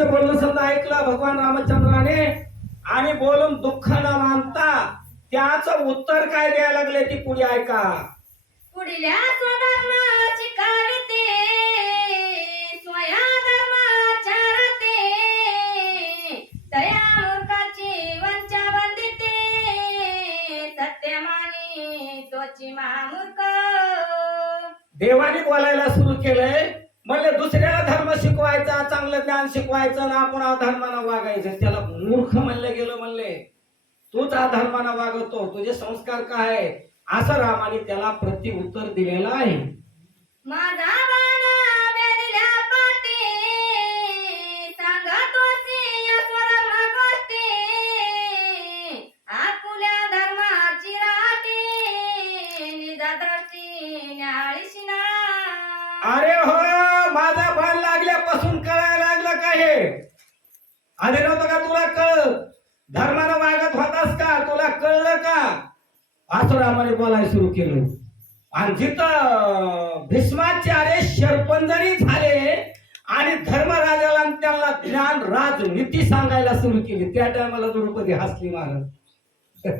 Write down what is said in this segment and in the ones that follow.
असं बोलणं समजा ऐकलं भगवान रामचंद्राने आणि बोलून दुःख न मानता. त्याचं उत्तर काय द्यायला लागले ती पुढे ऐका. पुढल्या स्वधर्माची काविते स्वयाधर्माचरते दया मूर्खाची वंचा वंदिते सत्यमानी तोची महामूर्ख. देवाने बोलायला सुरू केलंय. म्हणले दुसऱ्याला धर्म शिकवायचा चांगलं ज्ञान शिकवायचं ना आपण अधर्मानं वागायचं. त्याला मूर्ख म्हणलं गेलं म्हणले. तूच अधर्मानं वागवतो तुझे संस्कार काय असं रामाने त्याला प्रति उत्तर दिलेलं आहे. माझा लागलं नव्हतं का तुला कळ धर्मानं वागत होतास का? तुला कळलं का? असं रामाने बोलायला सुरू केलं. आणि जिथं भीष्माचार्य शरपंजरी झाले आणि धर्मराजाला त्यांना ज्ञान राजनीती सांगायला सुरू केली त्या टायमाला द्रौपदी हसली महाराज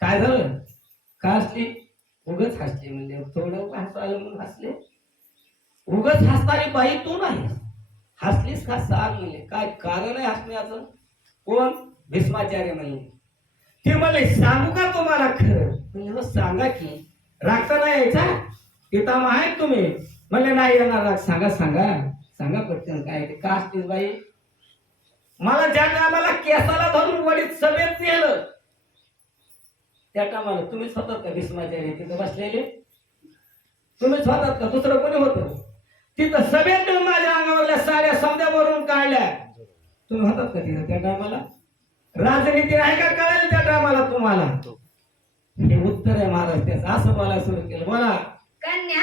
काय झालं? का हसली? उगच हसली म्हणजे. थोडं हसायला म्हणून हसले. उगच हसणारी बाई तू नाही हसलीस का? सांग म्हणले काय कारण आहे हसण्याचं? कोण? भीष्माचार्य म्हणले ते म्हणले सांगू का तुम्हाला खरं? म्हणले हो सांगा की. रागता नाही यायचा? पितामह आहेत तुम्ही. म्हणले नाही येणार राग. सांगा सांगा. सांगा पटकन काय ते. का असतील बाई? मला ज्या टायमाला केसाला धरून वडीत सभेत नेलं. त्या टायमाला तुम्हीच होतात का भीष्माचार्य तिथं बसलेले? तुम्हीच होतात का दुसरं कोणी होतं? तिथं सभेत माझ्या अंगावरल्या साड्या समद्यावरून काढल्या. तुम्ही होतात का तिथं त्या टायमाला राजनीती आहे का कळेल त्या टायमाला तुम्हाला? हे उत्तर आहे महाराज त्याचं असं बोलायला सुरू केलं. बोला. कन्या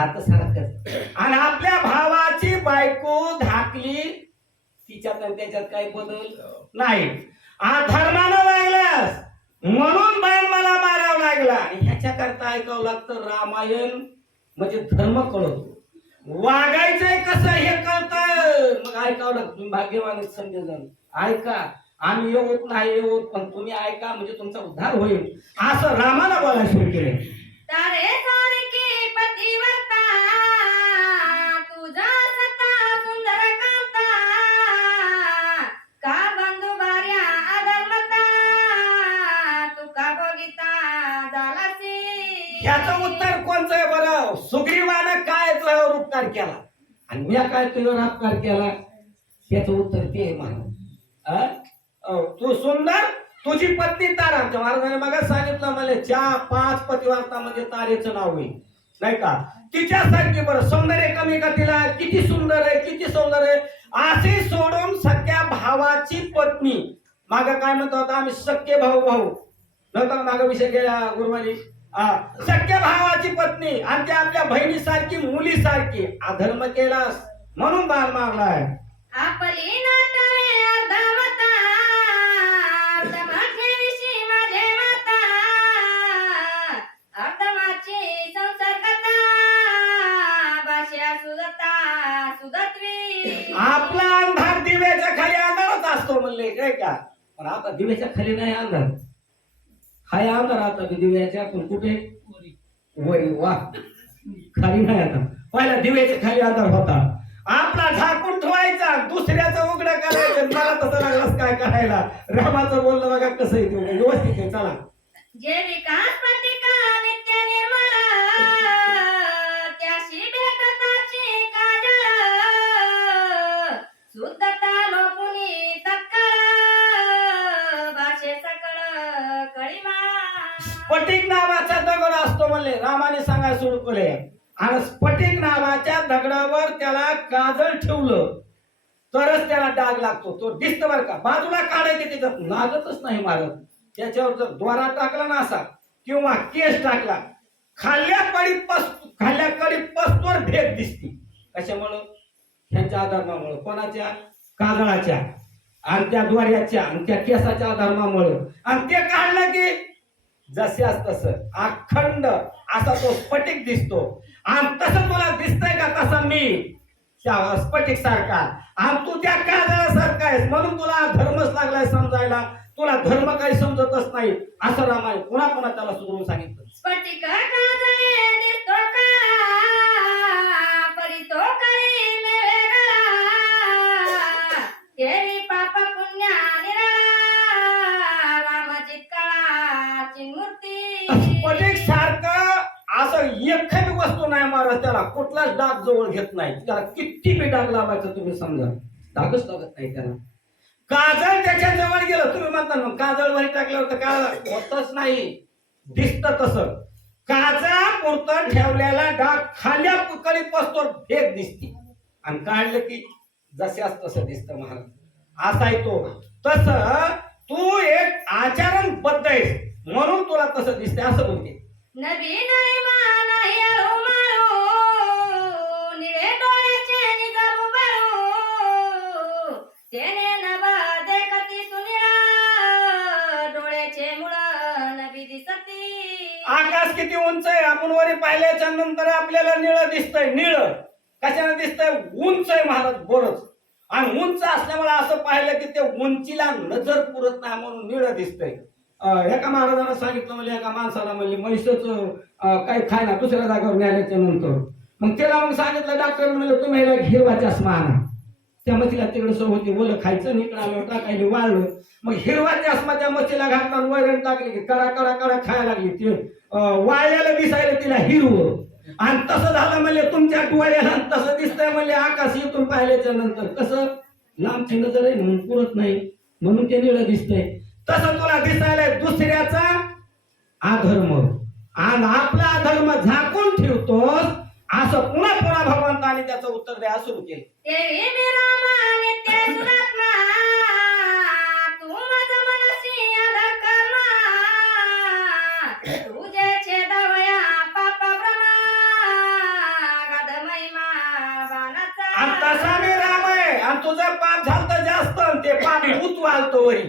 नातं सारखंच. आणि आपल्या भावाची बायको धाकली तिच्यात आणि त्याच्यात काही बदल नाही. धर्मानं लागलास म्हणून बाण मला मारावं लागला. ह्याच्या करता ऐकावं लागतं रामायण म्हणजे धर्म कळतो. वागायचंय कसं हे कळत? मग ऐकावं लागतं. तुम्ही भाग्यवान संजय जण ऐका. आम्ही येऊत नाही येऊत पण तुम्ही ऐका म्हणजे तुमचा उद्धार होईल. असं रामाला बोलायला सुरू केले. याचं उत्तर कोणचं आहे बरं? सुग्रीवानं काय तुझ्यावर उपकार केला? आणि मी काय तुझ्यावर अपकार केला? त्याचं उत्तर ते आहे मला तू सुंदर? तुझी पत्नी तारा आमच्या महाराजांनी मग सांगितलं मला चार पाच पतिवार्ता म्हणजे तारेचं नाव होईल नाही का? तिच्यासारखी बरं सौंदर्य कमी का तिला किती सुंदर आहे किती सौंदर्य आहे. असे सोडून सख्या भावाची पत्नी. माग काय म्हणतो आता आम्ही सख्य भाऊ भाऊ. नव्हता माग विषय गेला गुरुवारी? सख्या भावाची पत्नी आणि त्या आपल्या बहिणीसारखी मुलीसारखी अधर्म केलास म्हणून बाण मारलाय. आपली आपला अंधार दिव्याच्या खाली अंधारच असतो म्हणले काय का? पण आता दिव्याच्या खाली नाही अंधार. हाय आमदार आता दिव्याच्या पण कुठे? वरी वा. खाली नाही आता. पहिला दिव्याच्या खाली आधार होता. आपला झाकून ठेवायचा दुसऱ्याचं उघडं करायचं मला तसं लागलाच काय करायला? रामाचं बोललं बघा कसं येतो व्यवस्थित आहे चला. जय विकास दगड रामाने सांगायला सुरू केले. आणि स्फटिक नावाच्या दगडावर त्याला काजळ ठेवलं. तरच त्याला डाग लागतो. तो दिसत बर का. बाजूला काढायचे त्याच्यात लागतच नाही मारत. त्याच्यावर जर द्वारा टाकला ना असा किंवा केस टाकला खाल्ल्या कडी पस खाल्ल्या कडी पस्तोर भेट दिसते. कशामुळं? ह्यांच्या अधर्मामुळं कोणाच्या? काजळाच्या. आणि त्या द्वार्याच्या आणि त्या केसाच्या अधर्मामुळं आणि ते काढलं की जशास तसं. अखंड असा तो स्फटिक दिसतो. आणि तसं तुला दिसतंय का तसं मी? त्या स्फटिक सारखा. आणि तू त्या काजळासारखा आहेस म्हणून तुला धर्मच लागलाय समजायला. तुला धर्म काही समजतच नाही. असं रामायण पुन्हा पुन्हा त्याला सुधरून सांगितलं? तर एखादी वस्तू नाही मारत त्याला कुठलाच डाग जवळ घेत नाही. त्याला किती बी डाग लावायचं तुम्ही समजा. डागच लागत नाही त्याला. काजळ त्याच्याजवळ गेलं तुम्ही म्हणता काजळ वरी टाकल्यावर तर काय होतच नाही. दिसत तसं. काजळा पुरतं ठेवलेला डाग खाल्या पुकळी पसतो फेक दिसते. आणि काढलं की जशाच तसं दिसतं महाराज. असा तो. तस तू एक आचरणबद्ध आहेस. म्हणून तुला तसं दिसते असं बोलते नबी नाही नाही अळू माळू निळे डोळ्याचे निजारू बाळू. तेने नभ देखती सुनिळा डोळ्याचे मुळा नबी दिसती. आकाश किती उंच आहे? आपण वरी पाहिल्याच्या नंतर आपल्याला निळं दिसतंय निळ. कशाने दिसतंय? उंच आहे महाराज बरंच. आणि उंच असल्यामुळे असं पाहिलं की ते उंचीला नजर पुरत नाही म्हणून निळं दिसतंय. एका महाराजांना सांगितलं म्हणजे एका माणसाला म्हणजे म्हैसच काही खायना दुसऱ्या जागेवर न्यायच्या नंतर. मग त्याला मग सांगितलं डॉक्टर म्हणलं तुम्ही ह्याला हिरवा चष्मा आणा. त्या मच्छीला तिकडे सोबती बोल खायचं आणि इकडं आलं टाकायला वाळलं. मग हिरवा चष्मा त्या मच्छीला घातला वैरण टाकली की कडा कडा कडा खायला लागली. ती वाळल्याला दिसायला तिला हिरवं. आणि तसं झालं म्हणजे तुमच्या डोळ्याला आणि तसं दिसतंय म्हणजे आकाश इथून पाहिल्याच्या नंतर. कसं? लांबची नजर आहे म्हणून पुरत नाही. म्हणून ते निळं दिसतंय. तसं तुला दिसायला दुसऱ्याचा अधर्म. आणि आपला अधर्म झाकून ठेवतोस असं पुन्हा पुन्हा भगवंताने त्याचं उत्तर द्यायला सुरू केलं. तसा मी राम आहे आणि तुझं पाप झालं जास्त ते पाप उतू आलतो वरी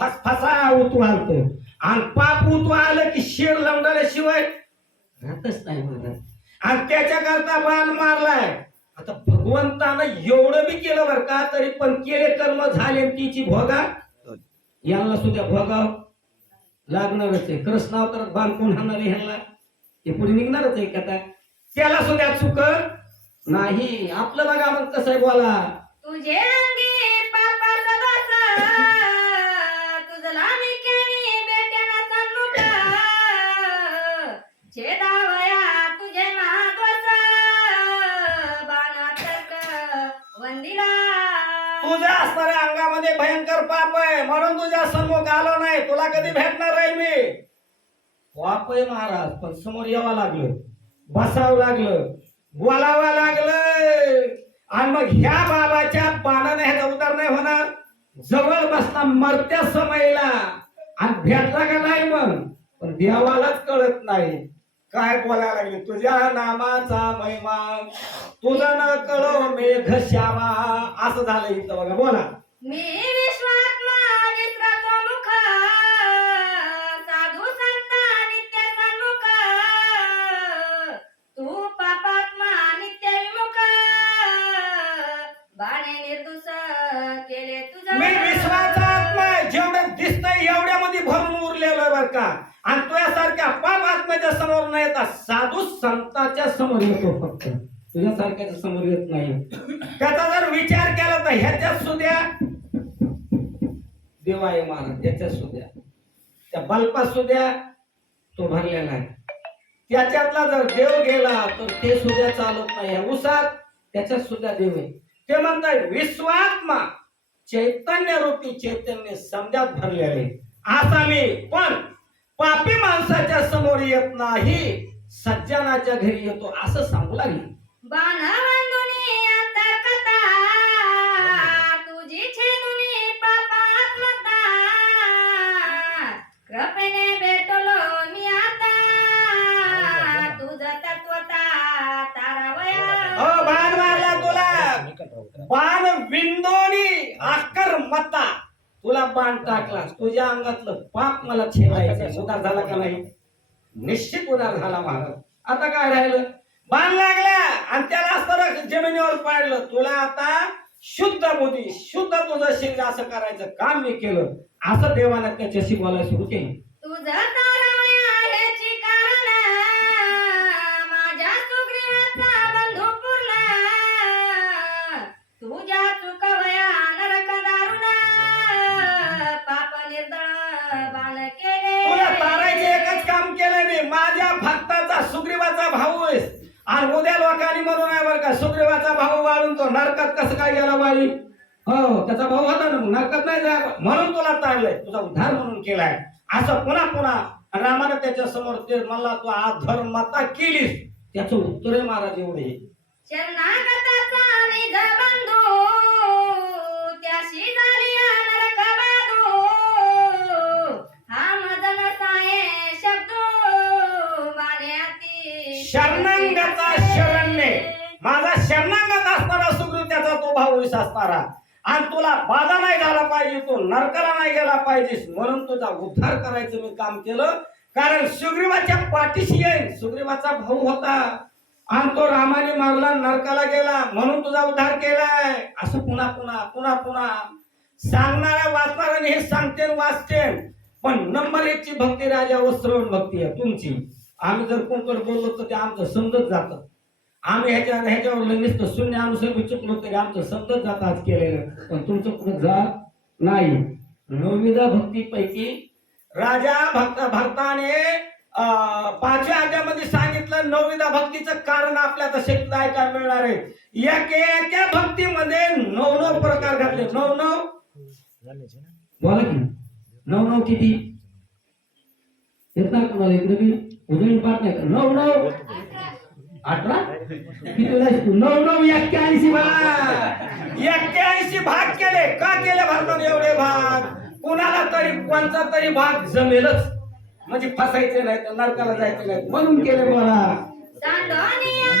फस फसा उतू आलतो. आणि पाप उतू आलं की शेड लवडाल्याशिवाय राहतच नाही महाराज आणि त्याच्या करता बाण मारलाय. आता भगवंतानं एवढं बी केलं बरं का तरी पण केले कर्म झाले तिची भोगा. यांना सुद्धा भोगाव लागणारच आहे. कृष्णावतारात बाण कोण हाणणार आहे ह्यांना? ते पुढे निघणारच आहे कथा. त्याला सुद्धा चुक नाही. आपलं बघा मग कसं आहे बोला. तुझे अंगी पापाचा भयंकर पाप आहे म्हणून तुझ्या समोर आलो नाही. तुला कधी भेटणार आहे मी? पाप आहे महाराज पण समोर यावं लागलं. बसावं लागलं. बोलावं लागलं आणि मग ह्या बाबाच्या पानाने ह्याचा उतार नाही होणार? जवळ बसला मरत्या समयला आणि भेटला का नाही मग? पण देवालाच कळत नाही. काय बोलायला लागले? तुझ्या नामाचा महिमा. तुझा न कळो मेघ श्यामा. असं झालं इथं बघा. बोला. मी विश्वात्मा विश्रातो मुख. साधू संता नित्य सन्मुख तू पापात्मा नित्य विमुख. बाणे निर्दोष केले तुझं. मी विश्वाचा आत्मा जेवढं दिसतंय एवढ्यामध्ये भरून उरलेलं बरं का. आणि तुझ्यासारख्या पाप आत्म्याच्या समोर नाही येतात साधू संताच्या समोर येतो फक्त. तुझ्यासारख्याच्या समोर येत नाही. देवाय आहे महाराज ह्याच्यात सुद्धा त्या बल्पा सुद्या तो भरलेला आहे त्याच्यातला जर देव गेला तर ते सुद्धा चालत नाही. उसात त्याच्यात सुद्धा देव आहे. ते म्हणतात विश्वात्मा चैतन्य रूपी चैतन्य समजात भरलेले असा मी पण पापी माणसाच्या समोर येत नाही. सज्जनाच्या घरी येतो असं सांगू लागले. बाण विंदोनी आकर मता तुला बाण टाकला तुझ्या अंगातलं पाप मला छेदायचं उदार झाला का नाही? निश्चित उदार झाला महाराज. आता काय राहिलं? बाण लागला आणि त्याला तर जमिनीवर पाडलं. तुला आता शुद्ध बुद्धी शुद्ध तुझं शरीर असं करायचं काम मी केलं. असं देवानं त्याच्याशी बोलायला सुरू केलं. तुझं तुझ्या चुकवया नरक दारुण पाप निर्दळ बाण तुला तारायचे केले एकच काम केलं नाही माझ्या भक्ताचा सुग्रीवाचा भाऊ आहेस. आणि उद्या लोकांनी म्हणून आहे बरं का सुग्रीवाचा भाऊ वाळून तो नरकात कसं काय गेला बाई हो त्याचा भाऊ होता ना नरकात नाही जाय म्हणून तुला तारलंय तुझा उद्धार म्हणून केलाय. असं पुन्हा पुन्हा रामाने त्याच्यासमोर ते मला तू अधर्मता केलीस. त्याचं उत्तर आहे महाराज एवढे शरणागताचा बंधू. सुग्रीव विस असणारा आणि तुला बाधा नाही झाला पाहिजे तो नरकाला नाही गेला पाहिजेस. म्हणून तुझा उद्धार करायचं मी काम केलं. कारण सुग्रीवाच्या पाठीशी येईल सुग्रीवाचा भाऊ होता. आणि तो रामाने मारला नरकाला गेला. म्हणून तुझा उद्धार केलाय. असं पुन्हा पुन्हा पुन्हा पुन्हा. सांगणाऱ्या वाचणाऱ्याने हे सांगते वाचते पण नंबर एकची भक्ती राजा व श्रवण भक्ती आहे तुमची. आम्ही जर कोणकडे बोललो तर ते आमचं समजत जातं. आम्ही ह्याच्या ह्याच्यावर नुसतं शून्य अनुसर चुकलो तरी आमचं समजत जात आज केलेलं पण तुमचं कुठं जात नाही. नवविध भक्तीपैकी राजा भक्त भक्ताने पाचव्या अध्यामध्ये सांगितलं नवविधा भक्तीचं कारण आपल्या तसे ऐकायला मिळणार आहे? एके एका भक्तीमध्ये नऊ नऊ प्रकार घातले नऊ नऊ? बोला की. नऊ नऊ किती? येत ना तुम्हाला एक नवीन उजळी पाठ नाही का? नऊ नऊ? अठरा किती वेळा? नऊ नऊ एक्क्याऐंशी भाग. एक्क्याऐंशी भाग केले. का केले भारताने एवढे भाग? कुणाला तरी कोणता तरी भाग जमेलच. म्हणजे फसायचे नाही तर नरकाला जायचे नाही म्हणून केले मला. सांडोनिया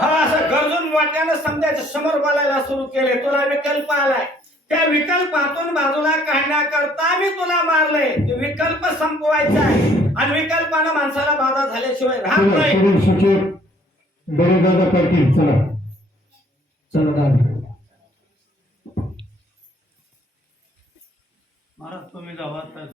हा असं गरजून वाट्यानं समजायचं समोर बोलायला सुरू केले तुला विकल्प आलाय. त्या विकल्पातून बाजूला काढण्याकरता मी तुला मारले विकल्प संपवायचा आहे. आणि विकल्पानं माणसाला बाधा झाल्याशिवाय राहत नाही. बरे दादा करतील. चला. चला दादा. महाराज तुम्ही जावा